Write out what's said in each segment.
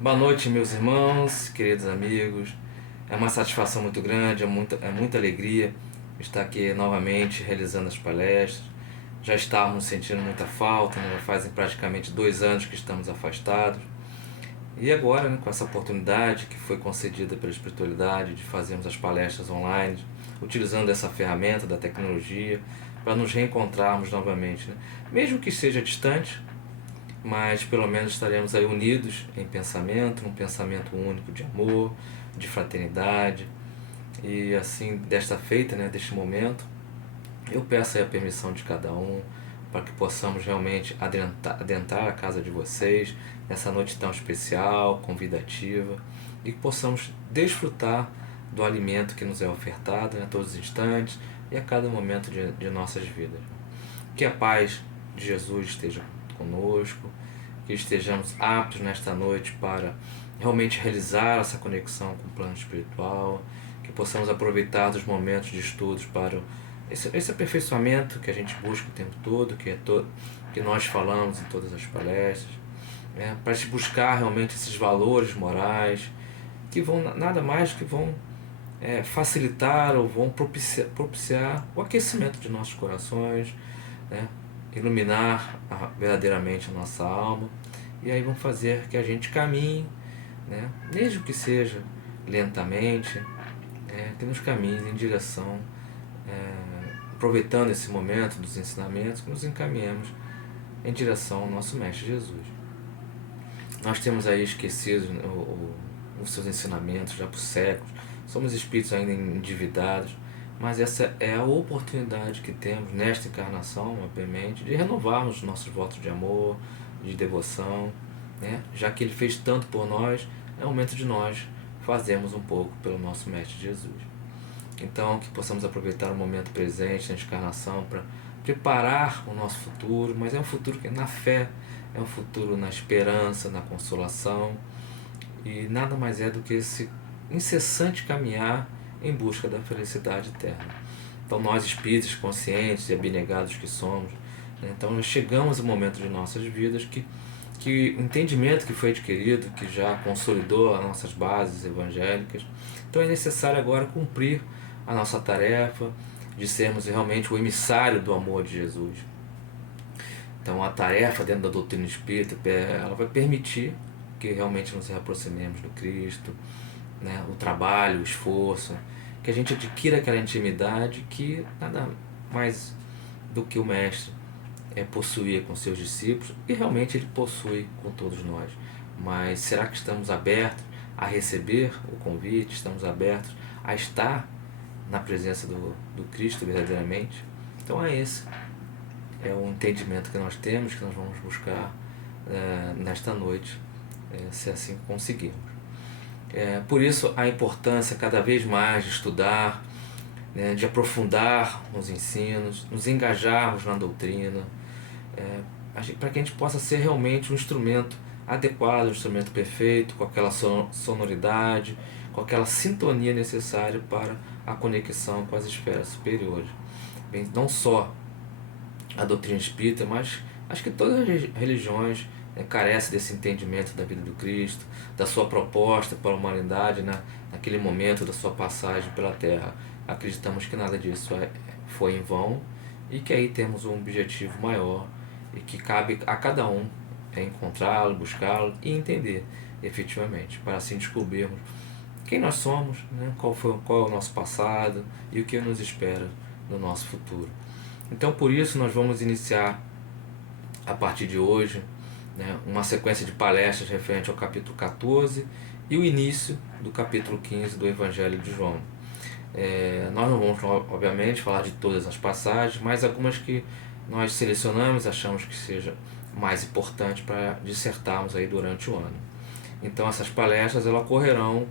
Boa noite, meus irmãos, queridos amigos. É uma satisfação muito grande, é muita alegria estar aqui novamente realizando as palestras. Já estávamos sentindo muita falta, né? Já fazem praticamente 2 anos que estamos afastados. E agora, né, com essa oportunidade que foi concedida pela espiritualidade de fazermos as palestras online, utilizando essa ferramenta da tecnologia para nos reencontrarmos novamente, né? Mesmo que seja distante, mas pelo menos estaremos aí unidos em pensamento, num pensamento único de amor, de fraternidade. E assim, desta feita, né, deste momento, eu peço aí a permissão de cada um para que possamos realmente adentrar a casa de vocês nessa noite tão especial, convidativa, e que possamos desfrutar do alimento que nos é ofertado, né, a todos os instantes e a cada momento de nossas vidas. Que a paz de Jesus esteja conosco, que estejamos aptos nesta noite para realmente realizar essa conexão com o plano espiritual, que possamos aproveitar dos momentos de estudos para esse aperfeiçoamento que a gente busca o tempo todo, que nós falamos em todas as palestras, né, para se buscar realmente esses valores morais que vão nada mais que vão facilitar ou vão propiciar o aquecimento de nossos corações, né, iluminar verdadeiramente a nossa alma, e aí vão fazer que a gente caminhe, né, mesmo que seja lentamente, que nos caminhe em direção, aproveitando esse momento dos ensinamentos, que nos encaminhemos em direção ao nosso Mestre Jesus. Nós temos aí esquecido os seus ensinamentos já por séculos, somos espíritos ainda endividados, mas essa é a oportunidade que temos nesta encarnação, obviamente, de renovarmos nossos votos de amor, de devoção, né? Já que Ele fez tanto por nós, é o momento de nós fazermos um pouco pelo nosso Mestre Jesus. Então, que possamos aproveitar o momento presente nesta encarnação para preparar o nosso futuro, mas é um futuro que é na fé, é um futuro na esperança, na consolação, e nada mais é do que esse incessante caminhar em busca da felicidade eterna. Então nós espíritos conscientes e abnegados que somos, né, então nós chegamos ao momento de nossas vidas que o entendimento que foi adquirido, que já consolidou as nossas bases evangélicas, então é necessário agora cumprir a nossa tarefa de sermos realmente o emissário do amor de Jesus. Então a tarefa dentro da doutrina espírita, ela vai permitir que realmente nos aproximemos do Cristo, né, o trabalho, o esforço, que a gente adquira aquela intimidade que nada mais do que o Mestre possuía com seus discípulos, e realmente ele possui com todos nós. Mas será que estamos abertos a receber o convite? Estamos abertos a estar na presença do Cristo verdadeiramente? Então esse é o entendimento que nós temos, que nós vamos buscar nesta noite, se assim conseguirmos. Por isso a importância cada vez mais de estudar, né, de aprofundar nos ensinos, nos engajarmos na doutrina, para que a gente possa ser realmente um instrumento adequado, um instrumento perfeito, com aquela sonoridade, com aquela sintonia necessária para a conexão com as esferas superiores. Bem, não só a doutrina espírita, mas acho que todas as religiões carecem desse entendimento da vida do Cristo, da sua proposta para a humanidade, né, naquele momento da sua passagem pela Terra. Acreditamos que nada disso foi em vão, e que aí temos um objetivo maior e que cabe a cada um encontrá-lo, buscá-lo e entender efetivamente, para assim descobrirmos quem nós somos, né, qual é o nosso passado e o que nos espera no nosso futuro. Então por isso nós vamos iniciar a partir de hoje, né, uma sequência de palestras referente ao capítulo 14 e o início do capítulo 15 do Evangelho de João. Nós não vamos, obviamente, falar de todas as passagens, mas algumas que nós selecionamos, achamos que seja mais importante para dissertarmos aí durante o ano. Então essas palestras elas ocorrerão,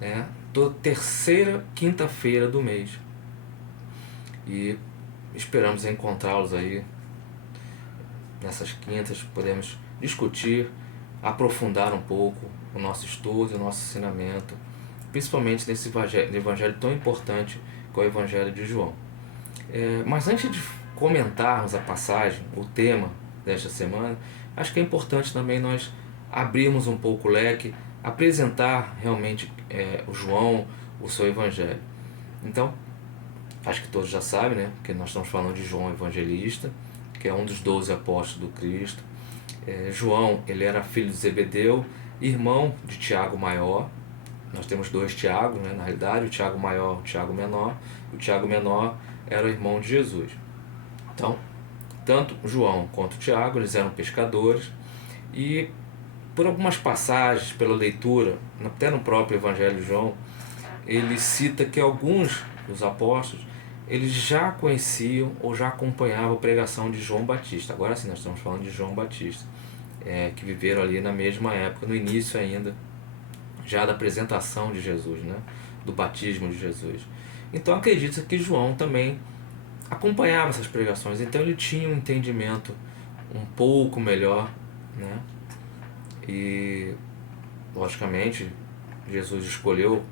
né, toda terceira quinta-feira do mês, e esperamos encontrá-los aí nessas quintas. Podemos discutir, aprofundar um pouco o nosso estudo, o nosso ensinamento, principalmente nesse evangelho tão importante que é o Evangelho de João. Mas antes de comentarmos a passagem, o tema desta semana, acho que é importante também nós abrirmos um pouco o leque, apresentar realmente o João, o seu evangelho. Então, acho que todos já sabem, né, que nós estamos falando de João Evangelista, que é um dos 12 apóstolos do Cristo. João, ele era filho de Zebedeu, irmão de Tiago Maior. Nós temos dois Tiagos, né, na realidade, o Tiago Maior e o Tiago Menor. O Tiago Menor era o irmão de Jesus. Então, tanto João quanto Tiago, eles eram pescadores, e por algumas passagens, pela leitura, até no próprio Evangelho de João, ele cita que alguns dos apóstolos eles já conheciam ou já acompanhavam a pregação de João Batista. Agora sim, nós estamos falando de João Batista, que viveram ali na mesma época, no início ainda, já da apresentação de Jesus, né? Do batismo de Jesus. Então acredita que João também acompanhava essas pregações, então ele tinha um entendimento um pouco melhor, né? E logicamente Jesus escolheu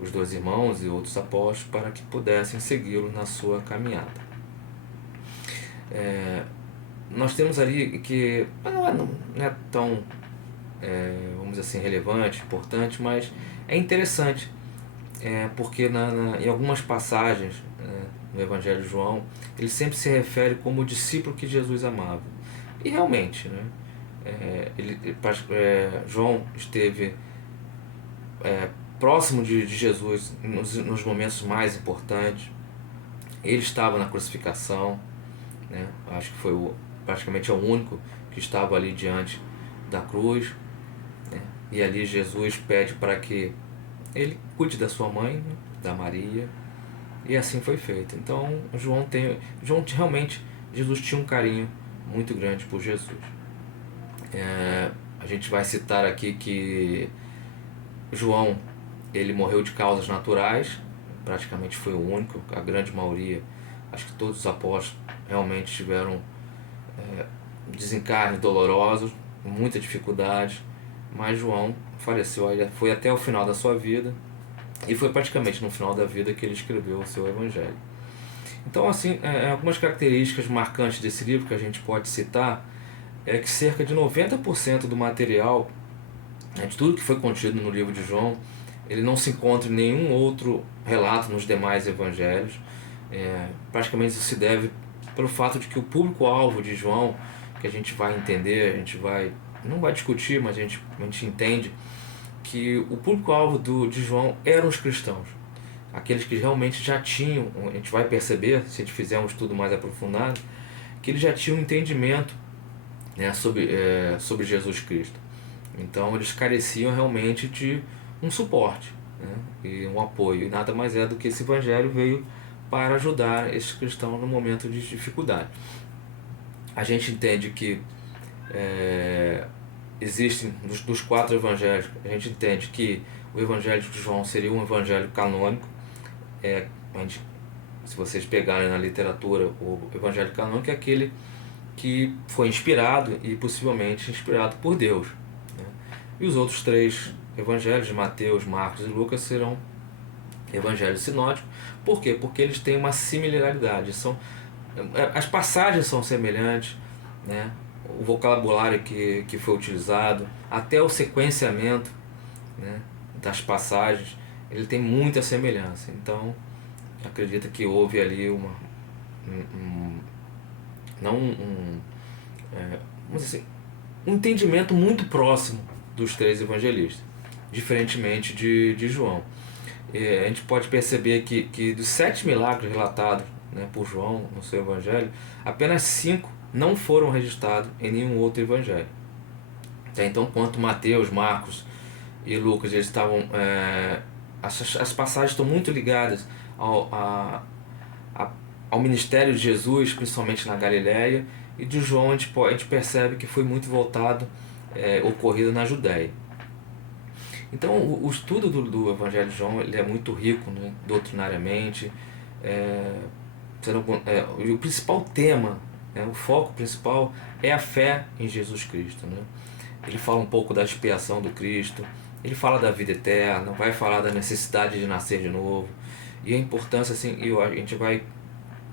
os dois irmãos e outros apóstolos para que pudessem segui-lo na sua caminhada. Nós temos ali que não é tão, vamos dizer assim, relevante, importante, mas é interessante, porque em algumas passagens no Evangelho de João, ele sempre se refere como o discípulo que Jesus amava. E realmente, né, João esteve próximo de Jesus nos momentos mais importantes. Ele estava na crucificação, né? Acho que foi praticamente o único que estava ali diante da cruz, né? E ali Jesus pede para que ele cuide da sua mãe, né? Da Maria, e assim foi feito. Então João realmente, Jesus tinha um carinho muito grande por Jesus. A gente vai citar aqui que João, ele morreu de causas naturais, praticamente foi o único. A grande maioria, acho que todos os apóstolos realmente tiveram desencarnes dolorosos, muita dificuldade, mas João faleceu, foi até o final da sua vida, e foi praticamente no final da vida que ele escreveu o seu evangelho. Então, assim, algumas características marcantes desse livro que a gente pode citar é que cerca de 90% do material, de tudo que foi contido no livro de João, ele não se encontra em nenhum outro relato nos demais evangelhos. Praticamente isso se deve pelo fato de que o público-alvo de João, que a gente vai entender, a gente não vai discutir, mas a gente entende que o público-alvo de João eram os cristãos, aqueles que realmente já tinham, a gente vai perceber, se a gente fizer um estudo mais aprofundado, que eles já tinham um entendimento, né, sobre Jesus Cristo. Então eles careciam realmente de um suporte, né, e um apoio, e nada mais é do que esse evangelho veio para ajudar esses cristãos no momento de dificuldade. A gente entende que existem, dos 4 evangelhos, a gente entende que o evangelho de João seria um evangelho canônico. Se vocês pegarem na literatura, o evangelho canônico é aquele que foi inspirado e possivelmente inspirado por Deus, né? E os outros 3 evangelhos, de Mateus, Marcos e Lucas, serão evangelhos sinóticos. Por quê? Porque eles têm uma similaridade, as passagens são semelhantes, né? O vocabulário que foi utilizado, até o sequenciamento, né, das passagens, ele tem muita semelhança. Então acredita que houve ali vamos dizer assim, um entendimento muito próximo dos 3 evangelistas, diferentemente de João. A gente pode perceber que dos 7 milagres relatados, né, por João no seu evangelho, apenas 5 não foram registrados em nenhum outro evangelho. Então, quanto Mateus, Marcos e Lucas, eles estavam, as passagens estão muito ligadas ao ministério de Jesus, principalmente na Galileia, e de João a gente percebe que foi muito voltado, ocorrido na Judéia. Então o estudo do Evangelho de João, ele é muito rico, né, doutrinariamente. O principal tema, né, o foco principal é a fé em Jesus Cristo, né? Ele fala um pouco da expiação do Cristo, ele fala da vida eterna, vai falar da necessidade de nascer de novo, e a importância, assim, a gente vai,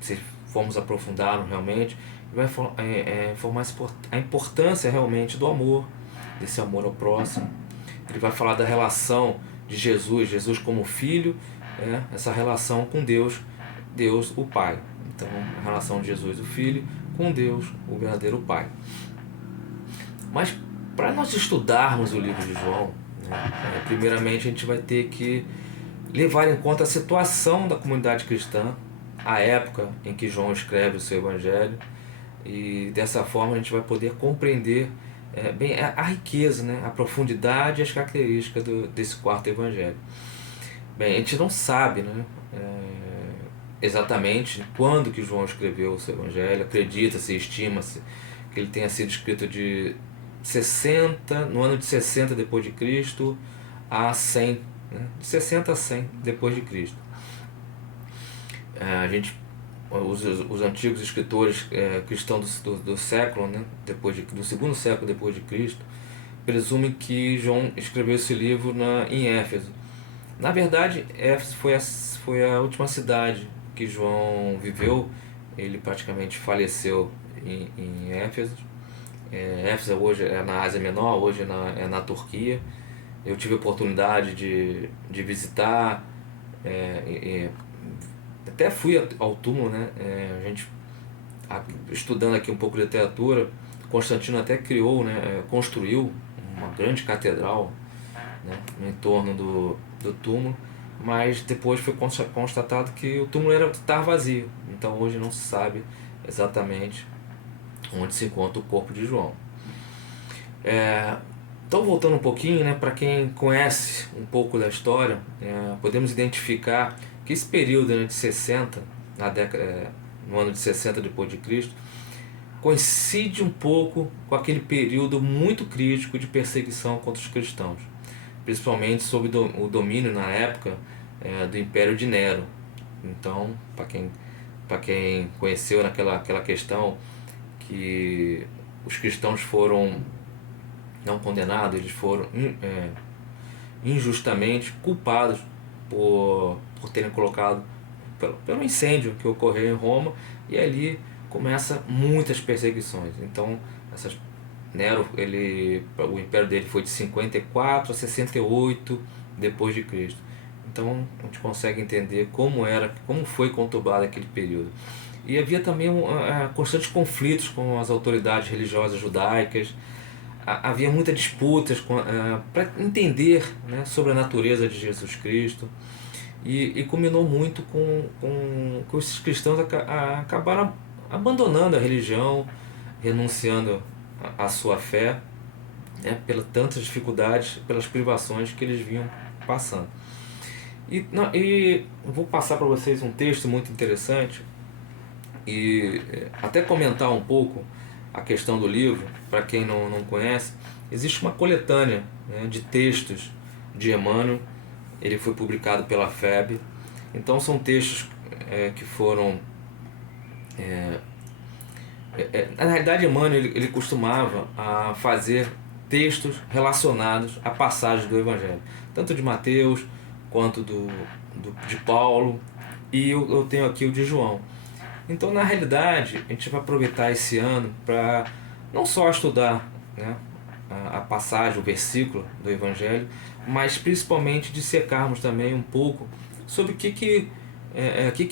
se formos aprofundar realmente, vai informar a importância realmente do amor, desse amor ao próximo. Ele vai falar da relação de Jesus como filho, essa relação com Deus, Deus o Pai. Então, a relação de Jesus o Filho com Deus, o verdadeiro Pai. Mas para nós estudarmos o livro de João, primeiramente a gente vai ter que levar em conta a situação da comunidade cristã, a época em que João escreve o seu evangelho, e dessa forma a gente vai poder compreender bem a riqueza, a profundidade e as características desse quarto evangelho. Bem, a gente não sabe exatamente quando que João escreveu o seu evangelho. Acredita-se, estima-se que ele tenha sido escrito no ano de 60 depois de Cristo a 100, de 60 a 100 depois de Cristo. Os antigos escritores cristãos do século, do segundo século depois de Cristo, presumem que João escreveu esse livro em Éfeso. Na verdade, Éfeso foi a última cidade que João viveu. Ele praticamente faleceu em Éfeso. Éfeso hoje é na Ásia Menor, hoje é na Turquia. Eu tive a oportunidade de visitar, até fui ao túmulo, a gente, estudando aqui um pouco de literatura, Constantino até construiu uma grande catedral, no entorno do túmulo, mas depois foi constatado que o túmulo estava vazio. Então hoje não se sabe exatamente onde se encontra o corpo de João. Então, voltando um pouquinho, para quem conhece um pouco da história, podemos identificar que esse período de 60, no ano de 60 depois de Cristo, coincide um pouco com aquele período muito crítico de perseguição contra os cristãos, principalmente sob o domínio na época do Império de Nero. Então, para quem conheceu naquela questão que os cristãos foram não condenados, eles foram injustamente culpados por terem colocado pelo incêndio que ocorreu em Roma, e ali começa muitas perseguições. Então Nero, o império dele foi de 54 a 68 depois de Cristo. Então a gente consegue entender como foi conturbado aquele período. E havia também constantes conflitos com as autoridades religiosas judaicas. Havia muitas disputas para entender sobre a natureza de Jesus Cristo. E culminou muito com esses cristãos acabaram abandonando a religião, renunciando à sua fé, pelas tantas dificuldades, pelas privações que eles vinham passando. E eu vou passar para vocês um texto muito interessante e até comentar um pouco a questão do livro. Para quem não conhece, existe uma coletânea de textos de Emmanuel. Ele foi publicado pela FEB. Então são textos que foram... na realidade, Emmanuel ele costumava fazer textos relacionados a passagens do Evangelho, tanto de Mateus quanto de Paulo, e eu tenho aqui o de João. Então, na realidade, a gente vai aproveitar esse ano para não só estudar a passagem, o versículo do Evangelho, mas principalmente dissecarmos também um pouco sobre o que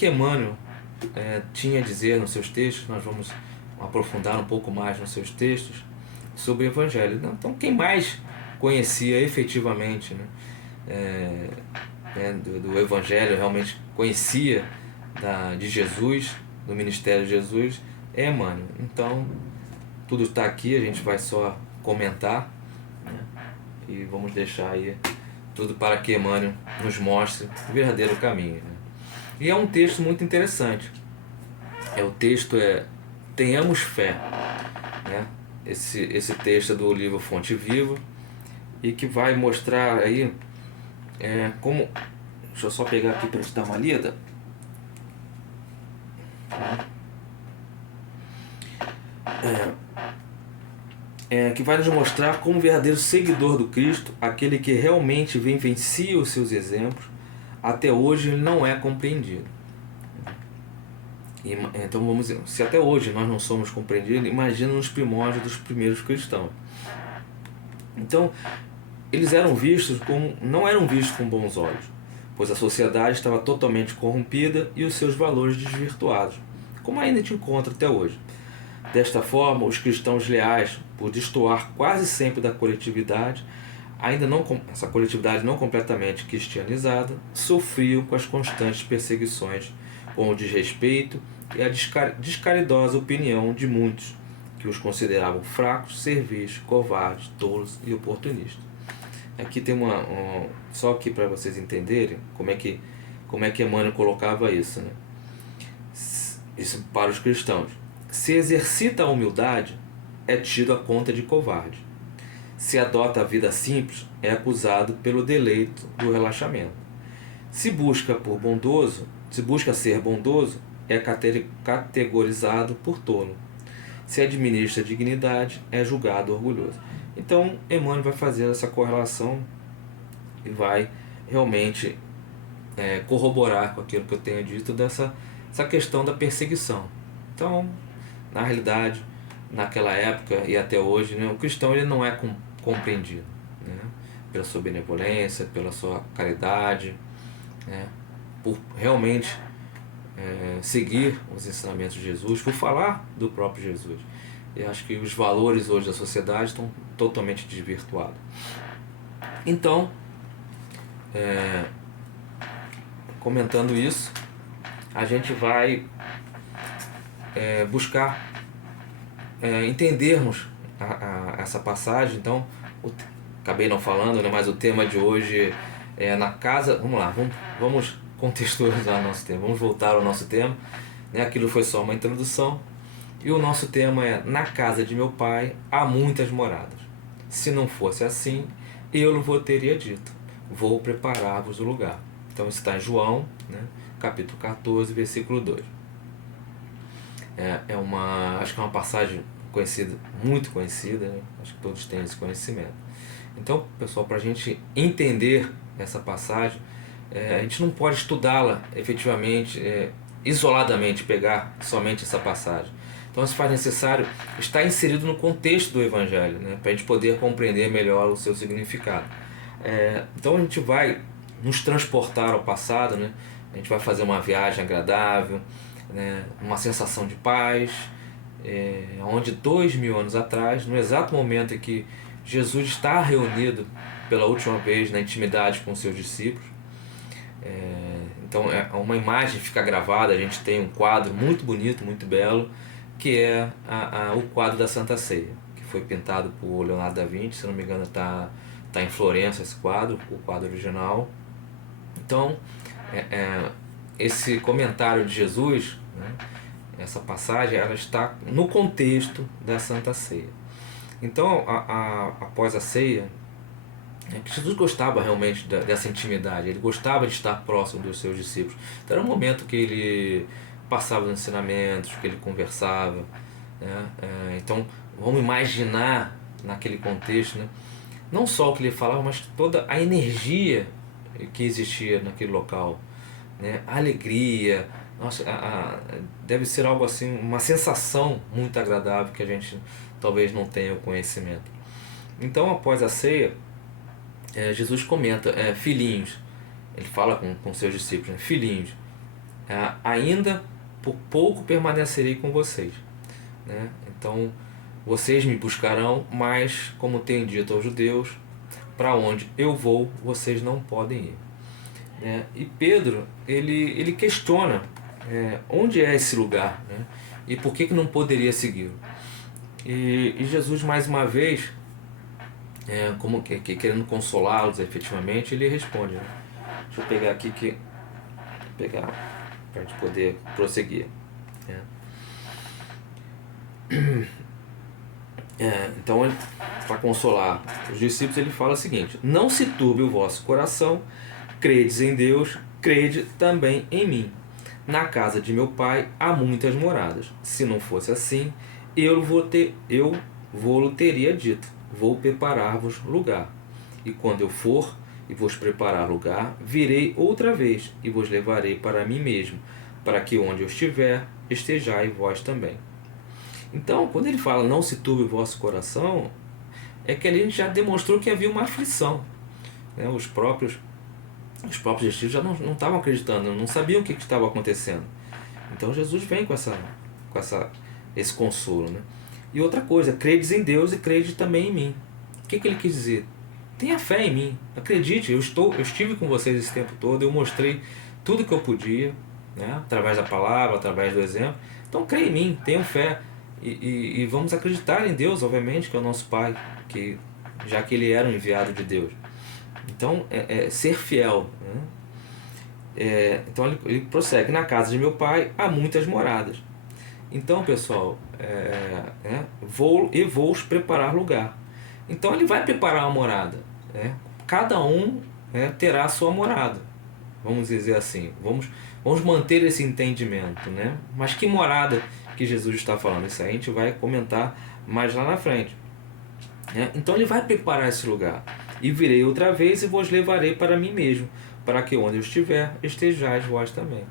Emmanuel tinha a dizer nos seus textos. Nós vamos aprofundar um pouco mais nos seus textos sobre o Evangelho. Então, quem mais conhecia efetivamente do Evangelho, realmente conhecia de Jesus, do ministério de Jesus, é Emmanuel. Então, tudo está aqui, a gente vai só comentar, e vamos deixar aí tudo para que Emmanuel nos mostre o verdadeiro caminho. E é um texto muito interessante. O texto Tenhamos Fé. Esse texto é do livro Fonte Viva, e que vai mostrar aí como... Deixa eu só pegar aqui para a gente dar uma lida. Que vai nos mostrar como verdadeiro seguidor do Cristo, aquele que realmente vivencia os seus exemplos, até hoje ele não é compreendido. Então vamos dizer, se até hoje nós não somos compreendidos, imagina nos primórdios dos primeiros cristãos. Então, eles não eram vistos com bons olhos, pois a sociedade estava totalmente corrompida e os seus valores desvirtuados, como ainda te encontra até hoje. Desta forma, os cristãos leais, por destoar quase sempre da coletividade, essa coletividade não completamente cristianizada, sofriam com as constantes perseguições, com o desrespeito e a descaridosa opinião de muitos, que os consideravam fracos, servis, covardes, tolos e oportunistas. Aqui tem só aqui para vocês entenderem como é que Emmanuel colocava isso, né? Isso para os cristãos. Se exercita a humildade, é tido a conta de covarde. Se adota a vida simples, é acusado pelo deleito do relaxamento. Se busca ser bondoso, é categorizado por tolo. Se administra a dignidade, é julgado orgulhoso. Então, Emmanuel vai fazer essa correlação e vai realmente corroborar com aquilo que eu tenho dito essa questão da perseguição. Então, na realidade, naquela época e até hoje, né, o cristão ele não é compreendido, né, pela sua benevolência, pela sua caridade, né, por realmente seguir os ensinamentos de Jesus, por falar do próprio Jesus. Eu acho que os valores hoje da sociedade estão totalmente desvirtuados. Então, comentando isso, a gente vai buscar entendermos essa passagem. Então, acabei não falando, né, mas o tema de hoje é na casa. Vamos lá, vamos contextualizar o nosso tema, vamos voltar ao nosso tema, né? Aquilo foi só uma introdução. E o nosso tema é: na casa de meu pai há muitas moradas. Se não fosse assim, eu vos teria dito, vou preparar-vos o lugar. Então isso está em João, né, capítulo 14, versículo 2. Acho que é uma passagem conhecida, muito conhecida, né? Acho que todos têm esse conhecimento. Então, pessoal, para a gente entender essa passagem, a gente não pode estudá-la efetivamente, isoladamente, pegar somente essa passagem. Então, se faz necessário estar inserido no contexto do Evangelho, né, para a gente poder compreender melhor o seu significado. Então, a gente vai nos transportar ao passado, né? A gente vai fazer uma viagem agradável, né, uma sensação de paz, onde 2000 anos atrás, no exato momento em que Jesus está reunido pela última vez na intimidade com seus discípulos, então uma imagem fica gravada. A gente tem um quadro muito bonito, muito belo, que é o quadro da Santa Ceia, que foi pintado por Leonardo da Vinci, se não me engano está em Florença esse quadro, o quadro original. Então, esse comentário de Jesus, né, essa passagem, ela está no contexto da Santa Ceia. Então, após a ceia, que Jesus gostava realmente dessa intimidade, ele gostava de estar próximo dos seus discípulos. Então, era um momento que ele passava os ensinamentos, que ele conversava, né? Então, vamos imaginar naquele contexto, né, não só o que ele falava, mas toda a energia que existia naquele local, né? A alegria. Nossa, deve ser algo assim, uma sensação muito agradável que a gente talvez não tenha o conhecimento. Então, após a ceia, Jesus comenta: filhinhos, ele fala com seus discípulos, né? Filhinhos, ainda por pouco permanecerei com vocês, né? Então, vocês me buscarão, mas, como tenho dito aos judeus, para onde eu vou, vocês não podem ir. E Pedro, ele questiona onde é esse lugar, né? E por que não poderia seguir. E Jesus, mais uma vez, como que querendo consolá-los efetivamente, ele responde, né? Deixa eu pegar aqui para a gente poder prosseguir, né? Então, para consolar os discípulos, ele fala o seguinte: não se turbe o vosso coração, credes em Deus, crede também em mim. Na casa de meu pai há muitas moradas. Se não fosse assim, eu vou-lo teria dito, vou preparar-vos lugar. E quando eu for e vos preparar lugar, virei outra vez e vos levarei para mim mesmo, para que onde eu estiver, estejais vós também. Então, quando ele fala não se turbe o vosso coração, é que ali a gente já demonstrou que havia uma aflição, né? Os próprios discípulos já não estavam acreditando, não sabiam o que estava acontecendo. Então Jesus vem com esse consolo, né? E outra coisa, credes em Deus e crede também em mim. O que ele quis dizer? Tenha fé em mim, acredite, eu estive com vocês esse tempo todo, eu mostrei tudo que eu podia, né? Através da palavra, através do exemplo. Então creia em mim, tenham fé e vamos acreditar em Deus, obviamente, que é o nosso Pai, que já que ele era um enviado de Deus. Então, ser fiel, né? Então ele prossegue: na casa de meu pai há muitas moradas. Então, pessoal, vou-os preparar lugar. Então ele vai preparar uma morada, né? Cada um, né, terá a sua morada, vamos dizer assim. Vamos manter esse entendimento, né? Mas que morada que Jesus está falando? Isso aí a gente vai comentar mais lá na frente, né? Então ele vai preparar esse lugar. E virei outra vez e vos levarei para mim mesmo, para que onde eu estiver, estejais vós também.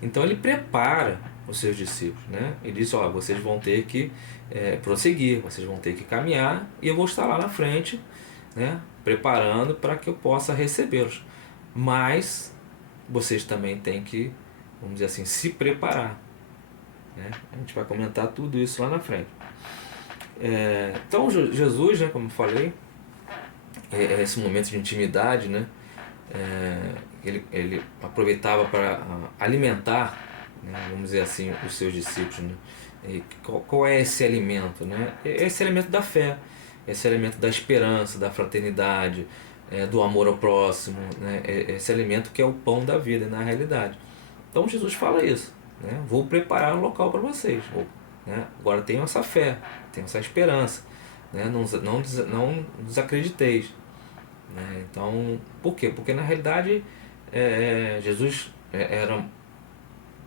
Então ele prepara os seus discípulos, né? Ele diz: ó, vocês vão ter que prosseguir, vocês vão ter que caminhar, e eu vou estar lá na frente, né, preparando para que eu possa recebê-los. Mas vocês também têm que, vamos dizer assim, se preparar, né? A gente vai comentar tudo isso lá na frente. Então Jesus, né, como eu falei, esse momento de intimidade, né, ele aproveitava para alimentar, né, vamos dizer assim, os seus discípulos, né? E qual é esse alimento, né? Esse alimento da fé, esse alimento da esperança, da fraternidade, do amor ao próximo, né? Esse alimento que é o pão da vida na realidade. Então Jesus fala isso, né? Vou preparar um local para vocês, né? Agora tenham essa fé, tenham essa esperança, né? Não desacrediteis, né? Então, por quê? Porque na realidade Jesus era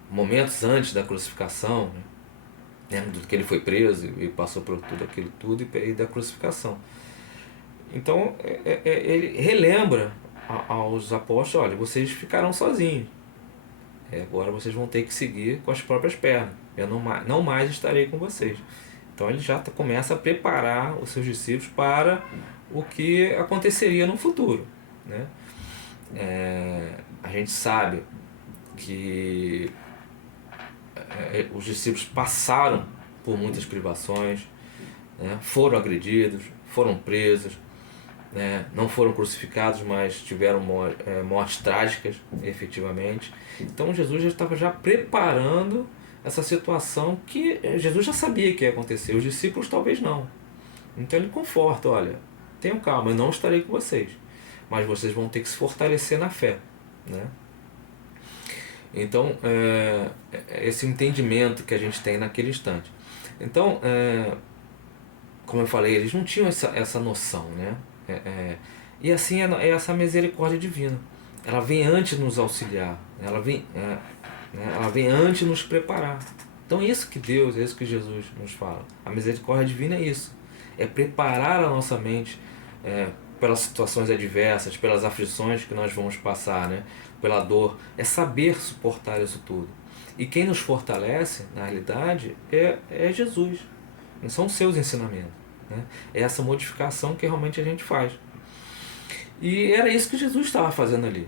momentos antes da crucificação, né? Do que ele foi preso e passou por tudo aquilo tudo e da crucificação. Então ele relembra aos apóstolos: olha, vocês ficarão sozinhos, agora vocês vão ter que seguir com as próprias pernas, eu não mais estarei com vocês. Então ele já começa a preparar os seus discípulos para o que aconteceria no futuro, né? A gente sabe que os discípulos passaram por muitas privações, né? Foram agredidos, foram presos, né? Não foram crucificados, mas tiveram mortes trágicas, efetivamente. Então Jesus já estava preparando essa situação que Jesus já sabia que ia acontecer, os discípulos talvez não. Então ele conforta: olha, tenham calma, eu não estarei com vocês, mas vocês vão ter que se fortalecer na fé, né? Então esse entendimento que a gente tem naquele instante. Então, como eu falei, eles não tinham essa noção, né? E assim é essa misericórdia divina. Ela vem antes nos auxiliar, ela vem antes nos preparar. Então é isso que Deus, é isso que Jesus nos fala. A misericórdia divina é isso. É preparar a nossa mente pelas situações adversas, pelas aflições que nós vamos passar, né? Pela dor. É saber suportar isso tudo. E quem nos fortalece, na realidade, é Jesus. Não são os seus ensinamentos, né? É essa modificação que realmente a gente faz. E era isso que Jesus estava fazendo ali,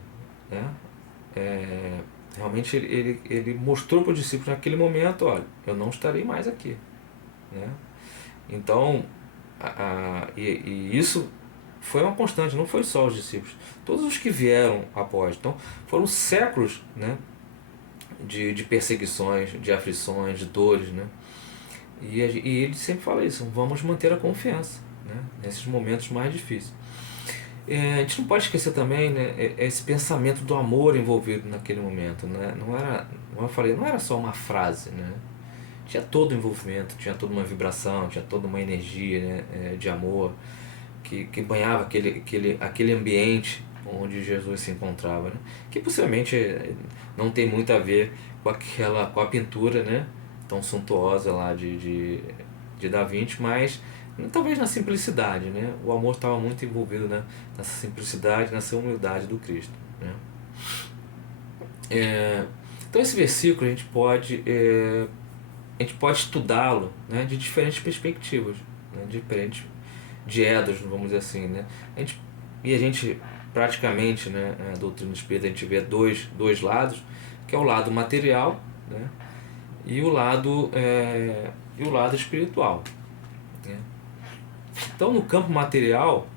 né? Realmente ele mostrou para os discípulos naquele momento: olha, eu não estarei mais aqui, né? Então, e isso foi uma constante, não foi só os discípulos, todos os que vieram após. Então foram séculos, né, de perseguições, de aflições, de dores, né? E ele sempre fala isso: vamos manter a confiança, né, nesses momentos mais difíceis. A gente não pode esquecer também, né, esse pensamento do amor envolvido naquele momento, né? Não era, como eu falei, não era só uma frase, né? Tinha todo o envolvimento, tinha toda uma vibração, tinha toda uma energia, né, de amor que banhava aquele ambiente onde Jesus se encontrava, né? Que possivelmente não tem muito a ver com a pintura, né, tão suntuosa lá de Da Vinci, mas talvez na simplicidade, né? O amor estava muito envolvido, né, nessa simplicidade, nessa humildade do Cristo, né? Então esse versículo a gente pode estudá-lo, né, de diferentes perspectivas, né, diferentes de Édos, vamos dizer assim, né? A gente praticamente, né, a doutrina espírita, a gente vê dois lados, que é o lado material, né, e o lado espiritual, né? Então, no campo material,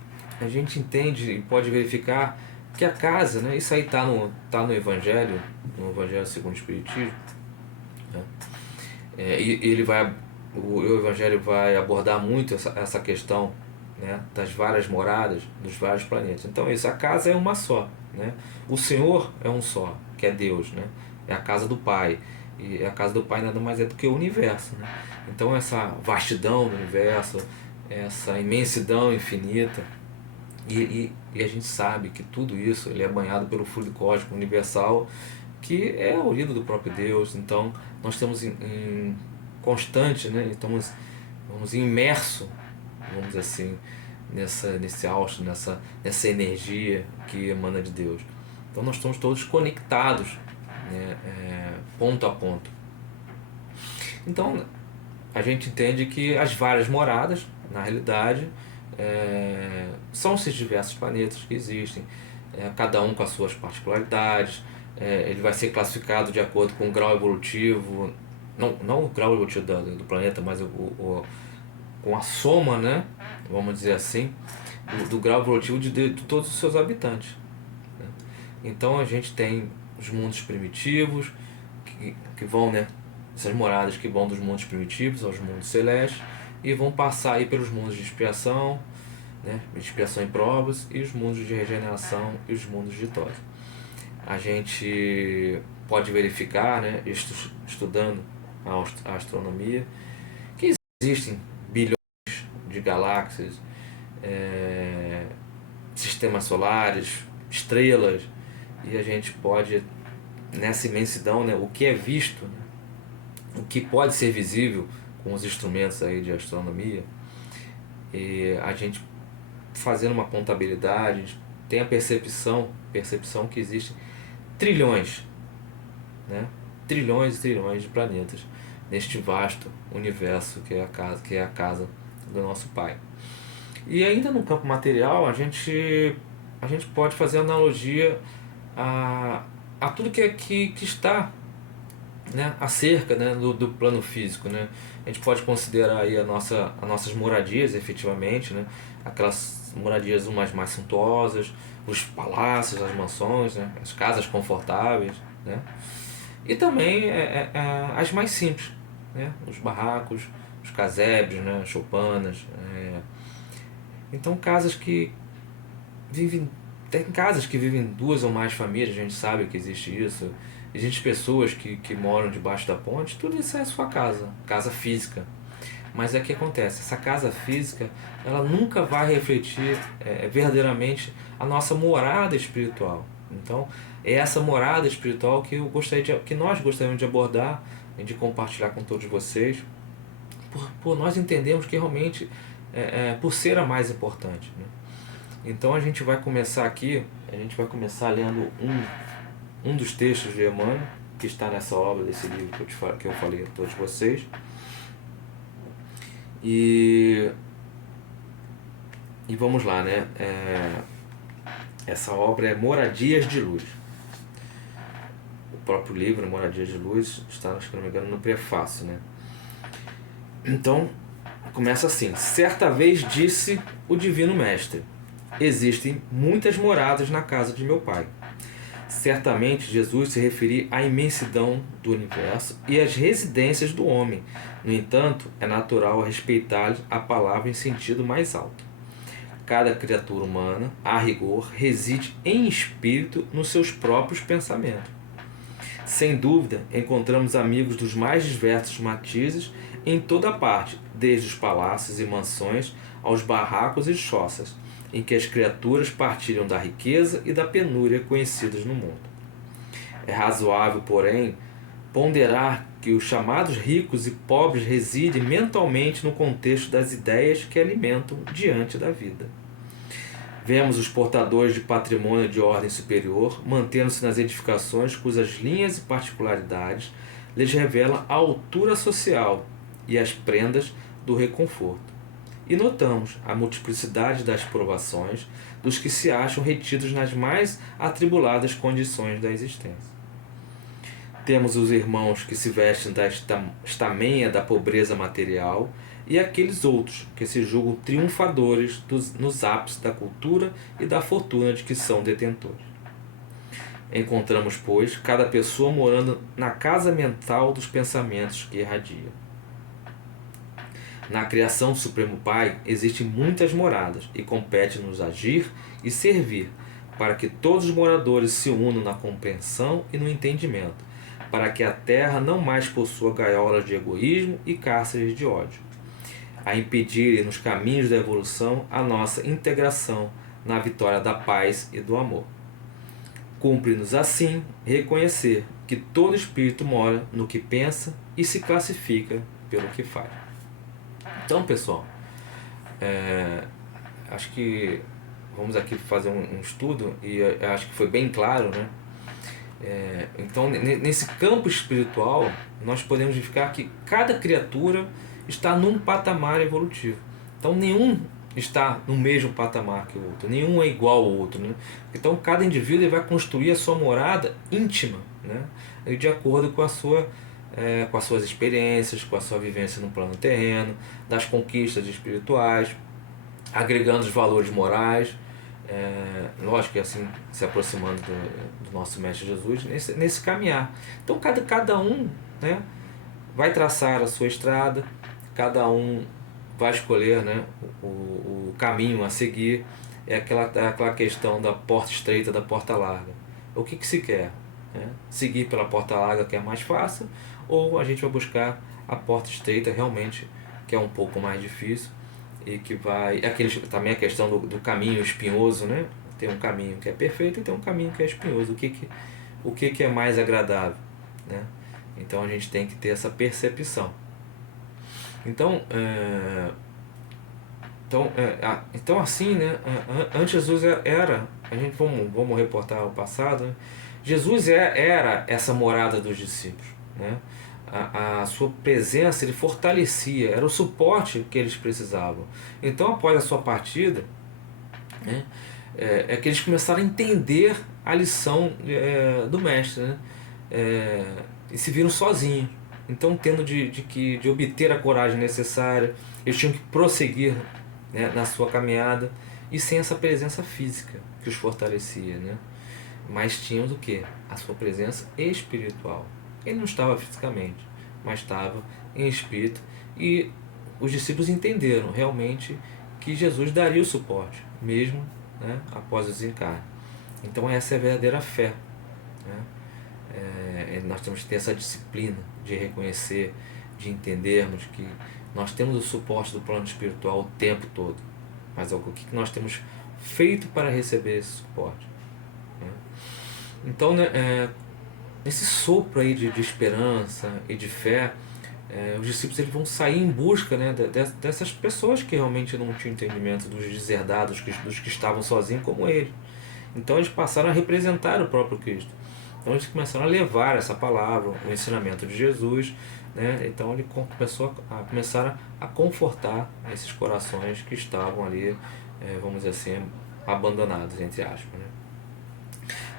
a gente entende e pode verificar que a casa, né, isso aí tá no Evangelho, no Evangelho segundo o Espiritismo, né? E o Evangelho vai abordar muito essa questão, né, das várias moradas, dos vários planetas. Então, isso, a casa é uma só, né? O Senhor é um só, que é Deus, né? É a casa do Pai. E a casa do Pai nada mais é do que o universo, né? Então, essa vastidão do universo, essa imensidão infinita, e a gente sabe que tudo isso ele é banhado pelo fluido cósmico universal, que é a origem do próprio Deus. Então, nós estamos em constante, né? Estamos imerso, vamos dizer assim, nesse auge, nessa energia que emana de Deus. Então, nós estamos todos conectados, né? Ponto a ponto. Então, a gente entende que as várias moradas, na realidade, são esses diversos planetas que existem, cada um com as suas particularidades. Ele vai ser classificado de acordo com o grau evolutivo, não o grau evolutivo do planeta, mas com a soma, né, vamos dizer assim, do grau evolutivo de todos os seus habitantes, né? Então a gente tem os mundos primitivos, que vão, né, essas moradas que vão dos mundos primitivos aos mundos celestes e vão passar aí pelos mundos de expiação, né, expiação e provas, e os mundos de regeneração e os mundos de vitória. A gente pode verificar, né, estudando a astronomia, que existem bilhões de galáxias, sistemas solares, estrelas, e a gente pode, nessa imensidão, né, o que é visto, né, o que pode ser visível com os instrumentos aí de astronomia, e a gente fazendo uma contabilidade, a gente tem a percepção que existem trilhões, né, trilhões e trilhões de planetas neste vasto universo que é a casa do nosso Pai. E ainda no campo material, a gente pode fazer analogia a tudo que está, né, acerca, né, do plano físico, né? A gente pode considerar aí as nossas moradias, efetivamente, né? Aquelas moradias umas mais suntuosas, os palácios, as mansões, né? As casas confortáveis, né? E também as mais simples, né? Os barracos, os casebres, né? Choupanas. Então, tem casas que vivem duas ou mais famílias, a gente sabe que existe isso. Existem pessoas que moram debaixo da ponte, tudo isso é a sua casa física. Mas é que acontece, essa casa física, ela nunca vai refletir verdadeiramente a nossa morada espiritual. Então, é essa morada espiritual que nós gostaríamos de abordar e de compartilhar com todos vocês, por nós entendemos que realmente, por ser a mais importante, né? Então a gente vai começar lendo um dos textos de Emmanuel, que está nessa obra, desse livro que eu falei a todos vocês. E vamos lá, né? Essa obra é Moradias de Luz. O próprio livro, Moradias de Luz, está, se não me engano, no prefácio, né? Então, começa assim: certa vez disse o Divino Mestre: existem muitas moradas na casa de meu Pai. Certamente Jesus se referia à imensidão do universo e às residências do homem. No entanto, é natural respeitar-lhe a palavra em sentido mais alto. Cada criatura humana, a rigor, reside em espírito nos seus próprios pensamentos. Sem dúvida, encontramos amigos dos mais diversos matizes em toda parte, desde os palácios e mansões aos barracos e choças, em que as criaturas partilham da riqueza e da penúria conhecidas no mundo. É razoável, porém, ponderar que os chamados ricos e pobres residem mentalmente no contexto das ideias que alimentam diante da vida. Vemos os portadores de patrimônio de ordem superior mantendo-se nas edificações cujas linhas e particularidades lhes revelam a altura social e as prendas do reconforto. e notamos a multiplicidade das provações dos que se acham retidos nas mais atribuladas condições da existência. Temos os irmãos que se vestem da estamenha da pobreza material e aqueles outros que se julgam triunfadores nos ápices da cultura e da fortuna de que são detentores. Encontramos, pois, cada pessoa morando na casa mental dos pensamentos que irradia. Na criação do Supremo Pai existem muitas moradas e compete-nos agir e servir para que todos os moradores se unam na compreensão e no entendimento, para que a terra não mais possua gaiolas de egoísmo e cárceres de ódio, a impedirem nos caminhos da evolução a nossa integração na vitória da paz e do amor. Cumpre-nos assim reconhecer que todo espírito mora no que pensa e se classifica pelo que faz. Então, pessoal, acho que vamos aqui fazer um estudo e acho que foi bem claro, né? Então, nesse campo espiritual, nós podemos verificar que cada criatura está num patamar evolutivo. Então, nenhum está no mesmo patamar que o outro, nenhum é igual ao outro, né? Então, cada indivíduo ele vai construir a sua morada íntima, né? De acordo com com as suas experiências, com a sua vivência no plano terreno, das conquistas espirituais, agregando os valores morais. Lógico que assim, se aproximando do nosso Mestre Jesus nesse caminhar. Então cada um, né, vai traçar a sua estrada, cada um vai escolher, né, o caminho a seguir. É aquela questão da porta estreita, da porta larga. O que se quer? Né? Seguir pela porta larga, que é mais fácil, ou a gente vai buscar a porta estreita realmente, que é um pouco mais difícil e que vai... também a questão do caminho espinhoso, né? Tem um caminho que é perfeito e tem um caminho que é espinhoso. O que é mais agradável, né? Então a gente tem que ter essa percepção. Então assim, né? Antes Jesus era... A gente vamos reportar o passado, né? Jesus era essa morada dos discípulos, né? A sua presença ele fortalecia, era o suporte que eles precisavam. Então, após a sua partida, né, que eles começaram a entender a lição do mestre, né? E se viram sozinhos. Então, tendo de obter a coragem necessária, eles tinham que prosseguir, né, na sua caminhada, e sem essa presença física que os fortalecia, né? Mas tinham do que? A sua presença espiritual. Ele não estava fisicamente, mas estava em espírito, e os discípulos entenderam realmente que Jesus daria o suporte, mesmo, né, após o desencarne. Então essa é a verdadeira fé, né? Nós temos que ter essa disciplina de reconhecer, de entendermos que nós temos o suporte do plano espiritual o tempo todo, mas o que nós temos feito para receber esse suporte, né? Então, né, nesse sopro aí de esperança e de fé, os discípulos eles vão sair em busca, né, dessas pessoas que realmente não tinham entendimento, dos deserdados, dos que estavam sozinhos como ele. Então eles passaram a representar o próprio Cristo. Então eles começaram a levar essa palavra, o ensinamento de Jesus, né? Então ele começaram a confortar esses corações que estavam ali, vamos dizer assim, abandonados, entre aspas, né?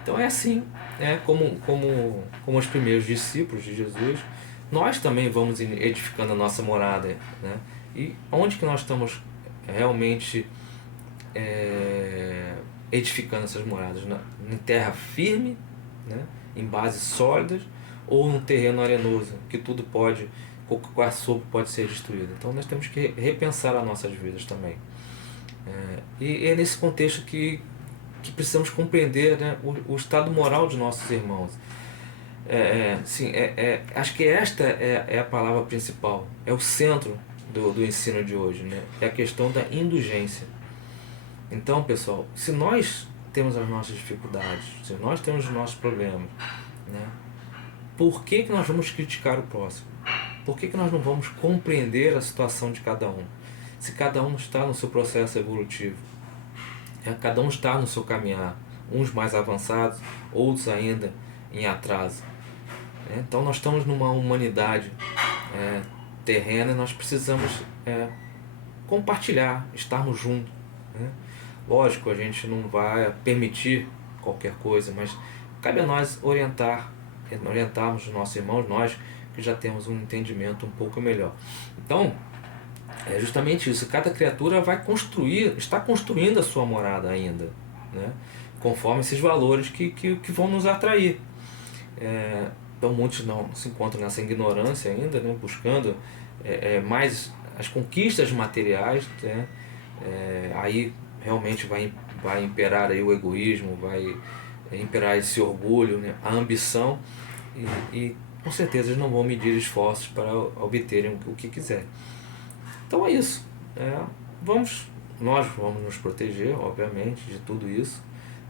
Então é assim, como os primeiros discípulos de Jesus, nós também vamos edificando a nossa morada, né? E onde que nós estamos realmente edificando essas moradas? Em terra firme, né? Em bases sólidas, ou num terreno arenoso, que tudo pode, qualquer sopro pode ser destruído. Então nós temos que repensar as nossas vidas também. E é nesse contexto que precisamos compreender, né, o estado moral de nossos irmãos. Acho que esta é a palavra principal, é o centro do ensino de hoje, né? É a questão da indulgência. Então, pessoal, se nós temos as nossas dificuldades, se nós temos os nossos problemas, né, por que nós vamos criticar o próximo? Por que nós não vamos compreender a situação de cada um? Se cada um está no seu processo evolutivo, cada um está no seu caminhar, uns mais avançados, outros ainda em atraso. Então nós estamos numa humanidade terrena e nós precisamos compartilhar, estarmos juntos, né? Lógico, a gente não vai permitir qualquer coisa, mas cabe a nós orientarmos os nossos irmãos, nós que já temos um entendimento um pouco melhor. Então, é justamente isso, cada criatura está construindo a sua morada ainda, né? Conforme esses valores que vão nos atrair. Então muitos não se encontram nessa ignorância ainda, né? Buscando mais as conquistas materiais, né? Aí realmente vai imperar aí o egoísmo, vai imperar esse orgulho, né? A ambição, e com certeza eles não vão medir esforços para obterem o que quiserem. Então é isso. Nós vamos nos proteger, obviamente, de tudo isso,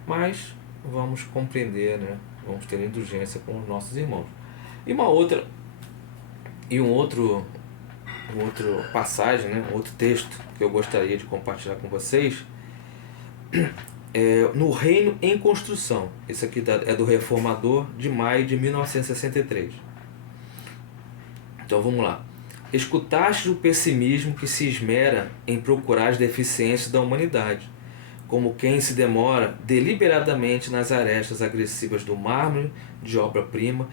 mas vamos compreender, né? Vamos ter indulgência com os nossos irmãos. E um outro passagem, né? Outro texto que eu gostaria de compartilhar com vocês no Reino em Construção. Esse aqui é do Reformador, de maio de 1963. Então vamos lá. Escutaste o pessimismo que se esmera em procurar as deficiências da humanidade, como quem se demora deliberadamente nas arestas agressivas do mármore de obra-prima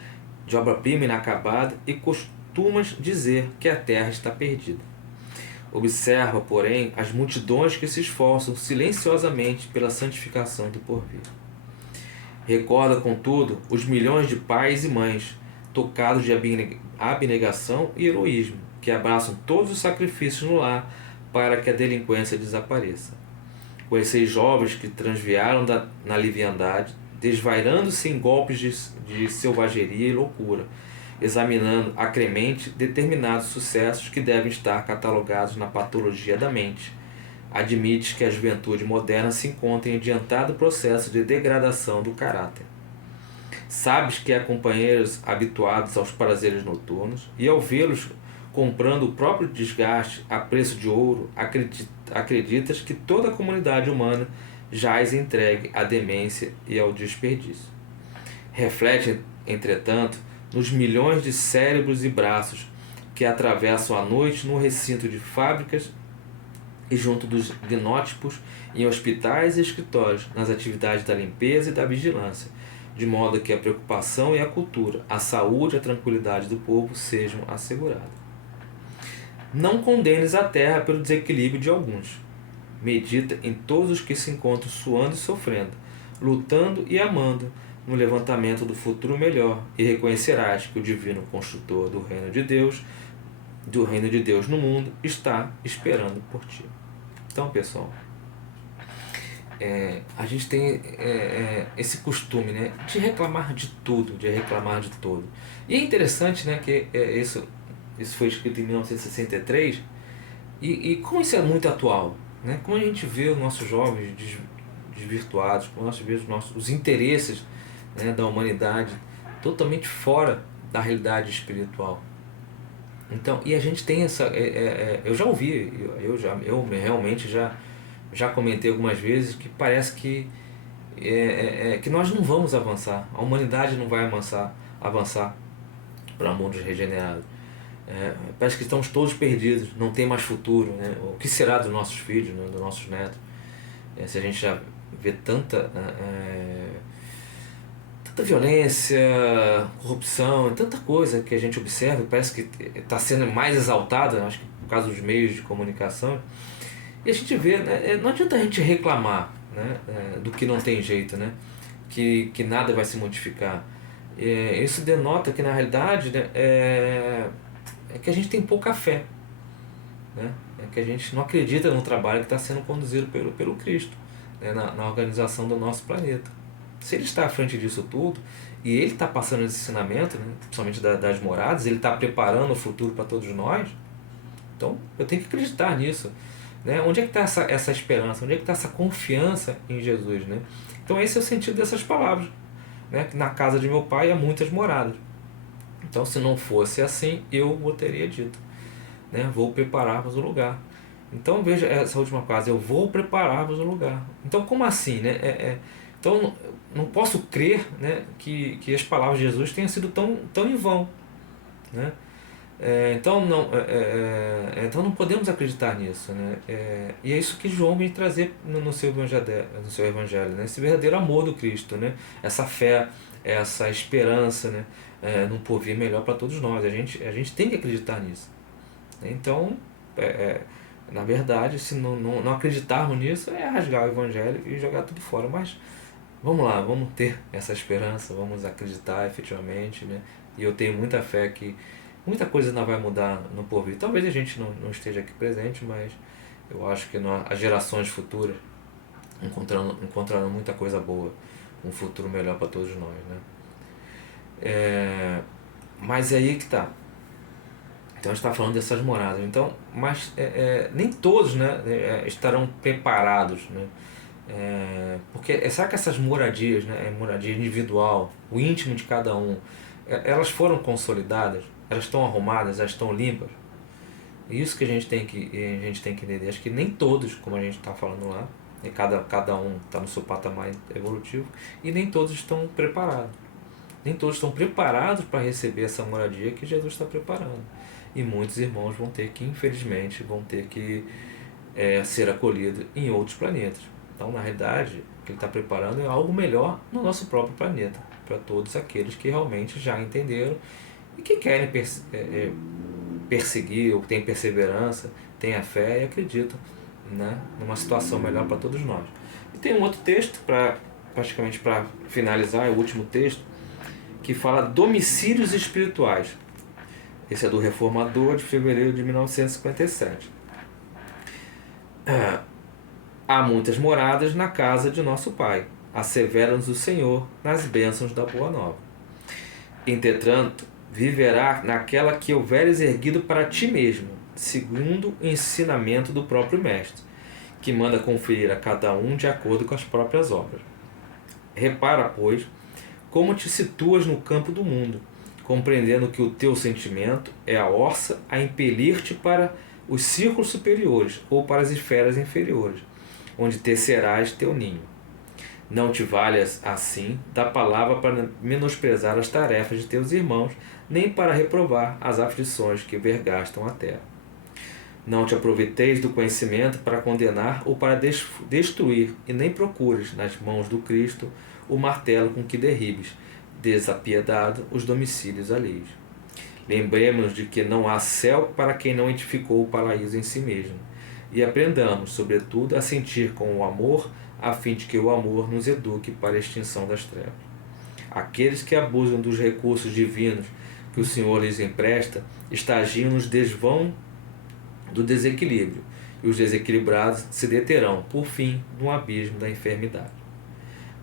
inacabada, e costumas dizer que a terra está perdida. Observa, porém, as multidões que se esforçam silenciosamente pela santificação do porvir. Recorda, contudo, os milhões de pais e mães tocados de abnegação e heroísmo, que abraçam todos os sacrifícios no lar para que a delinquência desapareça. Conheceis jovens que transviaram na liviandade, desvairando-se em golpes de selvageria e loucura, examinando acremente determinados sucessos que devem estar catalogados na patologia da mente. Admites que a juventude moderna se encontra em adiantado processo de degradação do caráter. Sabes que há companheiros habituados aos prazeres noturnos, e ao vê-los comprando o próprio desgaste a preço de ouro, acreditas que toda a comunidade humana jaz entregue à demência e ao desperdício. Reflete, entretanto, nos milhões de cérebros e braços que atravessam a noite no recinto de fábricas e junto dos gnótipos, em hospitais e escritórios, nas atividades da limpeza e da vigilância, de modo que a preocupação e a cultura, a saúde e a tranquilidade do povo sejam asseguradas. Não condenes a terra pelo desequilíbrio de alguns. Medita em todos os que se encontram suando e sofrendo, lutando e amando, no levantamento do futuro melhor, e reconhecerás que o divino construtor do reino de Deus no mundo, está esperando por ti. Então, pessoal, a gente tem esse costume, né, de reclamar de tudo, de reclamar de todo. E é interessante, né, que isso foi escrito em 1963, e como isso é muito atual, né? Como a gente vê os nossos jovens desvirtuados, como nós vemos os interesses, né, da humanidade totalmente fora da realidade espiritual. Então, e a gente tem essa... eu já ouvi, eu realmente já comentei algumas vezes que parece que nós não vamos avançar, a humanidade não vai avançar para mundos regenerados. Parece que estamos todos perdidos, não tem mais futuro, né? O que será dos nossos filhos, né, dos nossos netos? Se a gente já vê tanta violência, corrupção, tanta coisa que a gente observa, parece que está sendo mais exaltada, acho que por causa dos meios de comunicação, e a gente vê, né, não adianta a gente reclamar, né, do que não tem jeito, né, que nada vai se modificar. Isso denota que na realidade, né, é que a gente tem pouca fé, né, é que a gente não acredita no trabalho que está sendo conduzido pelo Cristo, né, na organização do nosso planeta. Se ele está à frente disso tudo, e ele está passando esse ensinamento, né, principalmente das moradas, ele está preparando o futuro para todos nós, então eu tenho que acreditar nisso, né? Onde é que está essa esperança? Onde é que está essa confiança em Jesus, né? Então esse é o sentido dessas palavras, né? Na casa de meu pai há muitas moradas. Então, se não fosse assim, eu o teria dito, né? Vou preparar-vos o lugar. Então veja essa última frase, eu vou preparar-vos o lugar. Então como assim, né? Então não posso crer, né, que as palavras de Jesus tenham sido tão em vão, né? Então não podemos acreditar nisso, né? E é isso que João vem trazer no seu evangelho, né? Esse verdadeiro amor do Cristo, né? Essa fé, essa esperança, né? Num porvir melhor para todos nós. A gente tem que acreditar nisso. Então, é, é, na verdade, se não acreditarmos nisso, é rasgar o evangelho e jogar tudo fora. Mas vamos lá, vamos ter essa esperança, vamos acreditar efetivamente, né? E eu tenho muita fé que muita coisa ainda vai mudar no porvir. Talvez a gente não esteja aqui presente, mas eu acho que as gerações futuras encontrarão muita coisa boa, um futuro melhor para todos nós, né? Mas é aí que tá. Então a gente está falando dessas moradas. Então, mas nem todos, né, estarão preparados, né? Porque sabe que essas moradias, né, moradia individual, o íntimo de cada um, elas foram consolidadas, elas estão arrumadas, elas estão limpas. Isso que a gente tem que entender. Acho que nem todos, como a gente está falando lá, e cada um está no seu patamar evolutivo, e nem todos estão preparados. Nem todos estão preparados para receber essa moradia que Jesus está preparando. E muitos irmãos vão ter que, infelizmente, ser acolhidos em outros planetas. Então, na realidade, o que ele está preparando é algo melhor no nosso próprio planeta, para todos aqueles que realmente já entenderam e que querem perseguir, ou têm perseverança, têm a fé e acreditam, né, numa situação melhor para todos nós. E tem um outro texto, praticamente para finalizar, é o último texto, que fala domicílios espirituais. Esse é do Reformador, de fevereiro de 1957. Há muitas moradas na casa de nosso Pai. Assevera-nos o Senhor nas bênçãos da Boa Nova. Entretanto, viverá naquela que houveres erguido para ti mesmo, segundo o ensinamento do próprio Mestre, que manda conferir a cada um de acordo com as próprias obras. Repara, pois, como te situas no campo do mundo, compreendendo que o teu sentimento é a orça a impelir-te para os círculos superiores ou para as esferas inferiores, onde tecerás teu ninho. Não te valhas, assim, da palavra para menosprezar as tarefas de teus irmãos, nem para reprovar as aflições que vergastam a terra. Não te aproveiteis do conhecimento para condenar ou para destruir, e nem procures, nas mãos do Cristo, o martelo com que derribes, desapiedado, os domicílios alheios. Lembremos-nos de que não há céu para quem não edificou o paraíso em si mesmo, e aprendamos, sobretudo, a sentir com o amor, a fim de que o amor nos eduque para a extinção das trevas. Aqueles que abusam dos recursos divinos que o Senhor lhes empresta, estagiam nos desvão do desequilíbrio, e os desequilibrados se deterão, por fim, no abismo da enfermidade.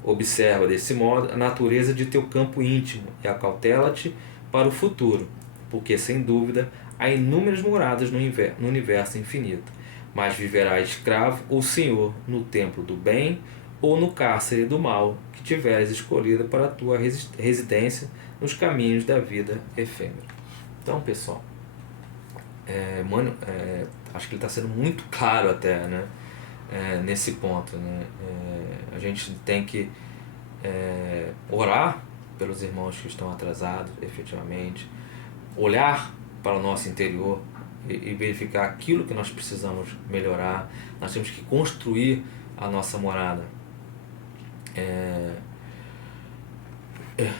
Observa, desse modo, a natureza de teu campo íntimo e acautela-te para o futuro, porque, sem dúvida, há inúmeras moradas no universo infinito, mas viverá escravo ou senhor no templo do bem ou no cárcere do mal que tiveres escolhido para a tua residência nos caminhos da vida efêmera. Então, pessoal, acho que ele está sendo muito claro até, né? Nesse ponto, né? A gente tem que orar pelos irmãos que estão atrasados, efetivamente, olhar para o nosso interior e verificar aquilo que nós precisamos melhorar. Nós temos que construir a nossa morada.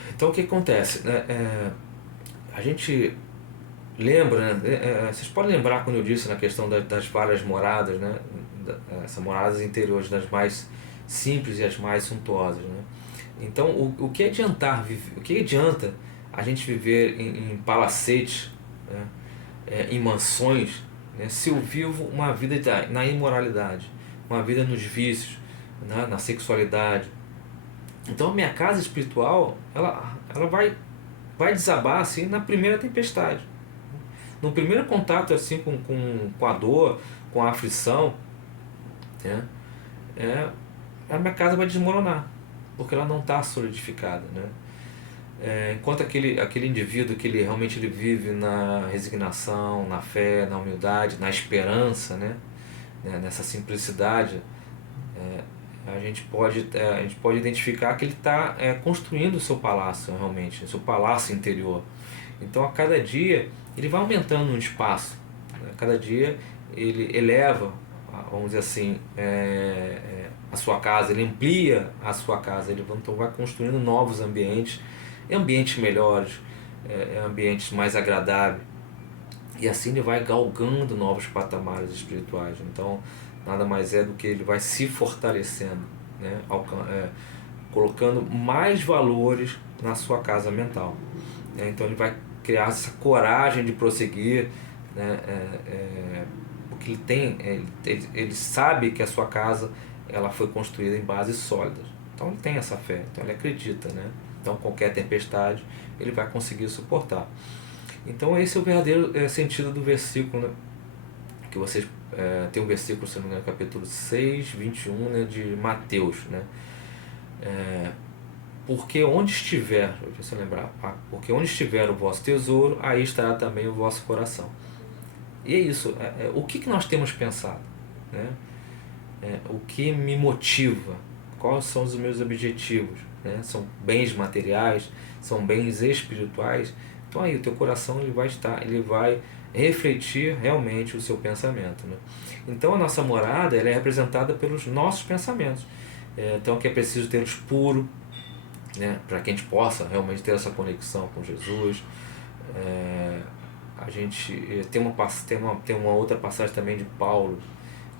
Então o que acontece? A gente lembra, né? Vocês podem lembrar quando eu disse na questão das várias moradas, né? Essas moradas interiores, das mais simples e as mais suntuosas, né? Então o que adianta a gente viver em palacetes, né? Em mansões, né? Se eu vivo uma vida na imoralidade, uma vida nos vícios, né? Na sexualidade. Então a minha casa espiritual ela vai desabar assim na primeira tempestade, no primeiro contato assim com a dor, com a aflição, né? A minha casa vai desmoronar, porque ela não está solidificada, né? Enquanto aquele indivíduo que ele realmente vive na resignação, na fé, na humildade, na esperança, né? Nessa simplicidade, a gente pode identificar que ele está construindo o seu palácio realmente, o seu palácio interior. Então a cada dia ele vai aumentando no espaço, né? Cada dia ele eleva, vamos dizer assim, a sua casa, ele amplia a sua casa, ele então vai construindo novos ambientes, ambientes melhores, ambientes mais agradáveis. E assim ele vai galgando novos patamares espirituais. Então, nada mais é do que ele vai se fortalecendo, né? Colocando mais valores na sua casa mental, né? Então, ele vai criar essa coragem de prosseguir, né? Porque ele sabe que a sua casa ela foi construída em bases sólidas. Então, ele tem essa fé, então ele acredita, né? Então, qualquer tempestade ele vai conseguir suportar. Então esse é o verdadeiro sentido do versículo, né? Que vocês tem um versículo, se não me engano, capítulo 6, 21, né, de Mateus, né? Porque onde estiver, deixa eu lembrar, porque onde estiver o vosso tesouro, aí estará também o vosso coração. E é isso, o que nós temos pensado, né? O que me motiva, quais são os meus objetivos, né? São bens materiais, são bens espirituais. Então aí o teu coração ele vai refletir realmente o seu pensamento, né? Então a nossa morada ela é representada pelos nossos pensamentos. Então que é preciso tê-los puro, né? Para que a gente possa realmente ter essa conexão com Jesus. A gente tem uma outra passagem também de Paulo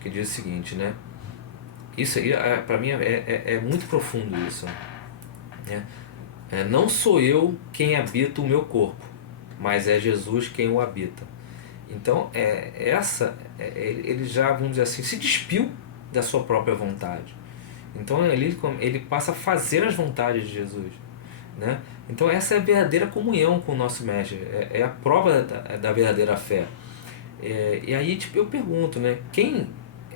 que diz o seguinte, né? Isso aí para mim é muito profundo isso, né? Não sou eu quem habita o meu corpo, mas é Jesus quem o habita. Então, ele já, vamos dizer assim, se despiu da sua própria vontade. Então, ele passa a fazer as vontades de Jesus, né? Então, essa é a verdadeira comunhão com o nosso Mestre, é a prova da verdadeira fé. E aí, tipo, eu pergunto, né, quem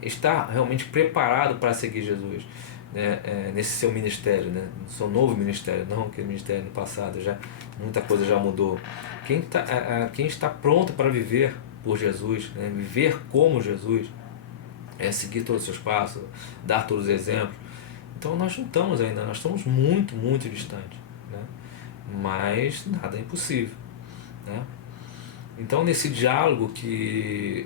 está realmente preparado para seguir Jesus, né, nesse seu ministério, né, no seu novo ministério, não aquele ministério no passado, muita coisa já mudou. Quem está pronto para viver por Jesus, né, viver como Jesus, seguir todos os seus passos, dar todos os exemplos. Então nós não estamos ainda, nós estamos muito, muito distantes, né, mas nada é impossível, né? Então nesse diálogo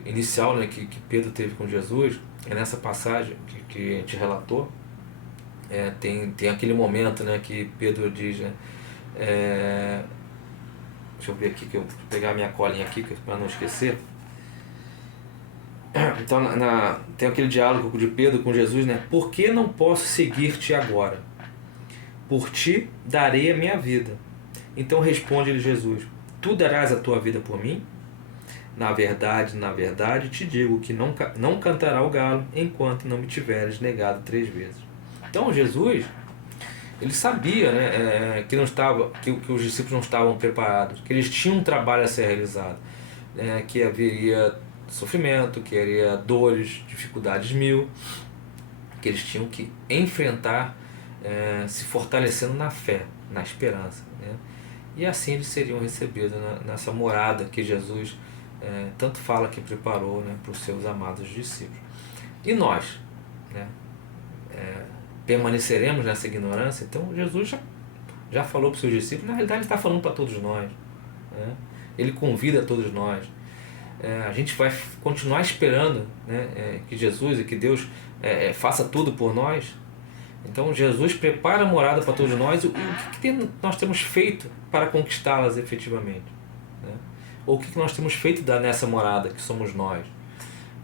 inicial, né, que Pedro teve com Jesus, nessa passagem que a gente relatou, tem aquele momento, né, que Pedro diz, né, deixa eu ver aqui, que eu vou pegar a minha colinha aqui para não esquecer. Então tem aquele diálogo de Pedro com Jesus, né? Por que não posso seguir-te agora? Por ti darei a minha vida. Então responde-lhe Jesus: tu darás a tua vida por mim? Na verdade, te digo que não cantará o galo enquanto não me tiveres negado 3 vezes. Então Jesus, ele sabia, né, que os discípulos não estavam preparados, que eles tinham um trabalho a ser realizado, né, que haveria sofrimento, que haveria dores, dificuldades mil, que eles tinham que enfrentar, se fortalecendo na fé, na esperança, né? E assim eles seriam recebidos nessa morada que Jesus tanto fala que preparou, né, para os seus amados discípulos. E nós, né, permaneceremos nessa ignorância? Então Jesus já falou para os seus discípulos, na realidade ele está falando para todos nós, né? Ele convida todos nós. A gente vai continuar esperando, né, que Jesus e que Deus faça tudo por nós. Então Jesus prepara a morada para todos nós. O que nós temos feito para conquistá-las efetivamente, né? Ou o que nós temos feito nessa morada que somos nós,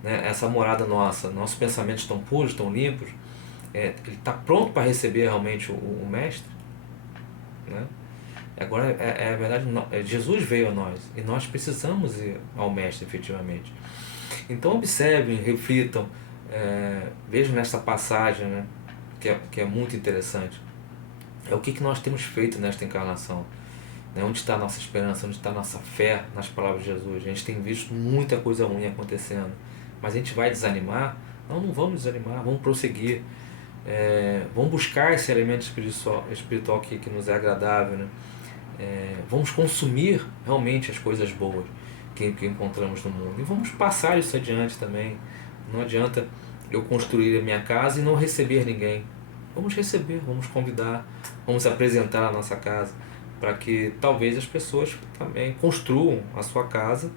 né? Essa morada nossa, nossos pensamentos estão puros, estão limpos, ele está pronto para receber realmente o Mestre, né? Agora é verdade, Jesus veio a nós e nós precisamos ir ao Mestre efetivamente. Então observem, reflitam, vejam nessa passagem, né, que é muito interessante. O que nós temos feito nesta encarnação, né? Onde está a nossa esperança, onde está a nossa fé nas palavras de Jesus? A gente tem visto muita coisa ruim acontecendo, mas a gente vai desanimar? Não vamos desanimar, vamos prosseguir, vamos buscar esse elemento espiritual que nos é agradável, né? Vamos consumir realmente as coisas boas que encontramos no mundo e vamos passar isso adiante também. Não adianta eu construir a minha casa e não receber ninguém, vamos receber, vamos convidar, vamos apresentar a nossa casa, para que talvez as pessoas também construam a sua casa,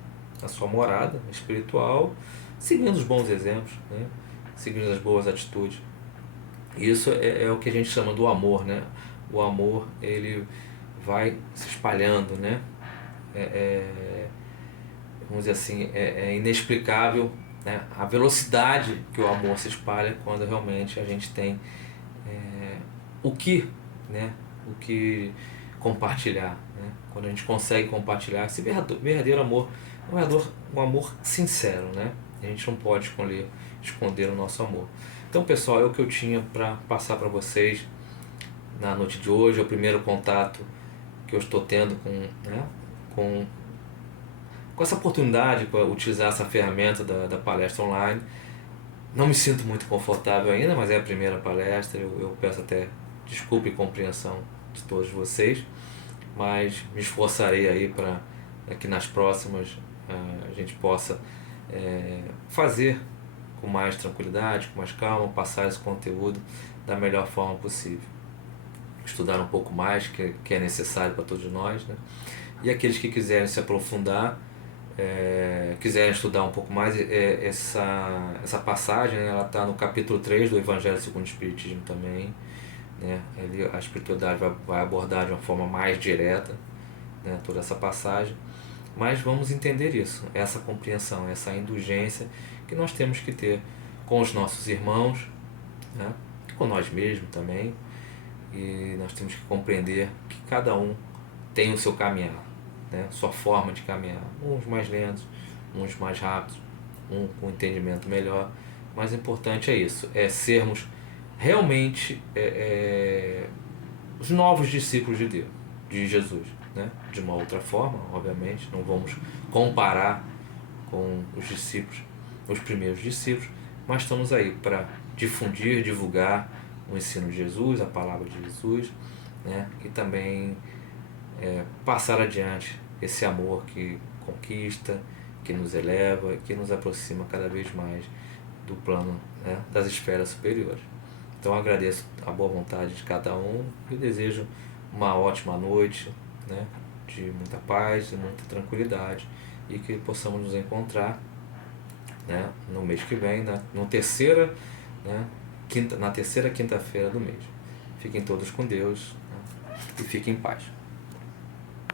a sua morada espiritual, seguindo os bons exemplos, né? Seguindo as boas atitudes. Isso é o que a gente chama do amor, né? O amor, ele vai se espalhando, né? É, é, vamos dizer assim, é inexplicável, né? A velocidade que o amor se espalha quando realmente a gente tem o que, né? O que compartilhar, né? Quando a gente consegue compartilhar esse verdadeiro amor, um amor sincero, né? A gente não pode esconder o nosso amor. Então, pessoal, é o que eu tinha para passar para vocês na noite de hoje. É o primeiro contato que eu estou tendo com, com essa oportunidade para utilizar essa ferramenta da palestra online. Não me sinto muito confortável ainda, mas é a primeira palestra. Eu peço até desculpa e compreensão de todos vocês, mas me esforçarei aí para que nas próximas a gente possa fazer com mais tranquilidade, com mais calma, passar esse conteúdo da melhor forma possível. Estudar um pouco mais, que é necessário para todos nós, né? E aqueles que quiserem se aprofundar, quiserem estudar um pouco mais, essa passagem, né, ela está no capítulo 3 do Evangelho segundo o Espiritismo também, né? A espiritualidade vai abordar de uma forma mais direta, né, toda essa passagem, mas vamos entender isso, essa compreensão, essa indulgência que nós temos que ter com os nossos irmãos, né, com nós mesmos também, e nós temos que compreender que cada um tem o seu caminhar, né, sua forma de caminhar, uns mais lentos, uns mais rápidos, um com entendimento melhor, mas o importante é isso, é sermos realmente os novos discípulos de Deus, de Jesus, né? De uma outra forma, obviamente, não vamos comparar com os discípulos, os primeiros discípulos, mas estamos aí para difundir, divulgar o ensino de Jesus, a palavra de Jesus, né? E também passar adiante esse amor que conquista, que nos eleva, que nos aproxima cada vez mais do plano, né, das esferas superiores. Então agradeço a boa vontade de cada um e desejo uma ótima noite, né, de muita paz e muita tranquilidade, e que possamos nos encontrar, né, no mês que vem, na terceira quinta-feira do mês. Fiquem todos com Deus, né, e fiquem em paz.